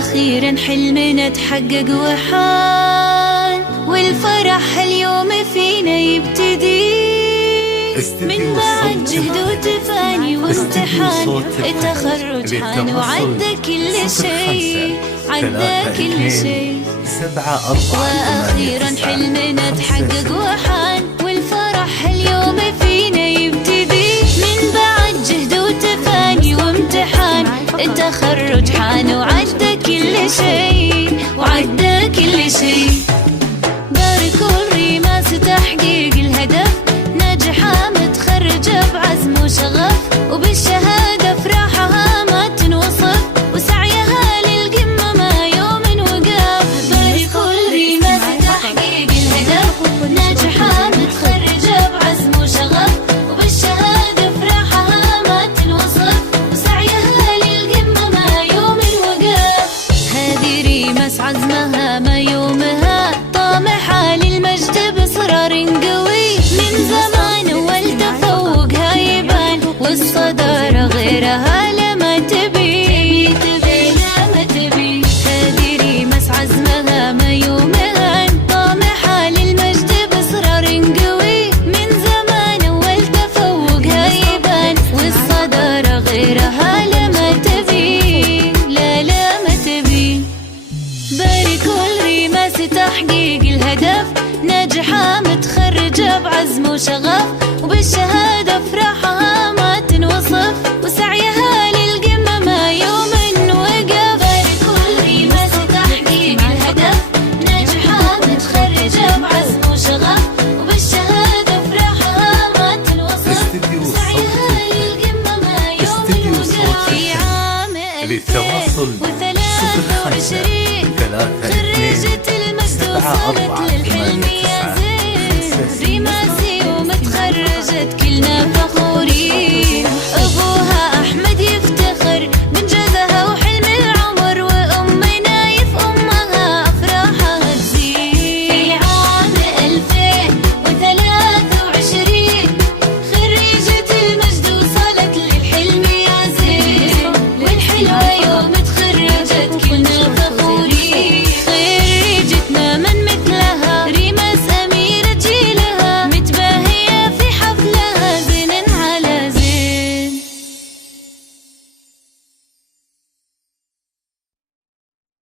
وأخيرا حلمنا تحقق وحان، والفرح اليوم فينا يبتدي. من بعد جهد وتفاني وامتحان التخرج حان، وعدى كل شيء، عدى كل شيء. وأخيرا حلمنا تحقق وحان، والفرح اليوم فينا يبتدي. من بعد جهد وتفاني وامتحان التخرج حان، وعدى كل شيء، وعدى كل شيء. باركوا الريماس تحقيق الهدف، ناجحة متخرجة بعزم وشغف، وبالشهادة فرحها ما تنوصف، وسعيها للقمة ما يوم وقف. باركوا الريماس تحقيق الهدف، ناجحة متخرجة بعزم وشغف، وبالشهادة فرحها ما تنوصف، وسعيها للقمة ما يوم وقف. هذه ريماس عزمها ما يومها، طامحة للمجد بإصرار قوي. من زمان والتفوقها يبان، والصدارة غيرها لما تبي، لما تبي. هذه ريماس عزمها ما يومها، طامحة للمجد بإصرار قوي. من زمان والتفوقها يبان، والصدارة غيرها لما تبي، لا ما تبي. باركوا الريماس تحقيق الهدف، ناجحة متخرجة بعزم وشغف، وبالشهادة فرحها ما تنوصف، وسعيها للقمة ما يوم وقف. باركوا الريماس تحقيق الهدف، ناجحة متخرجة بعزم وشغف، وبالشهادة فرحها ما تنوصف، وسعيها للقمة ما يوم وقف. في عام 2023 خرجت المجد وصارت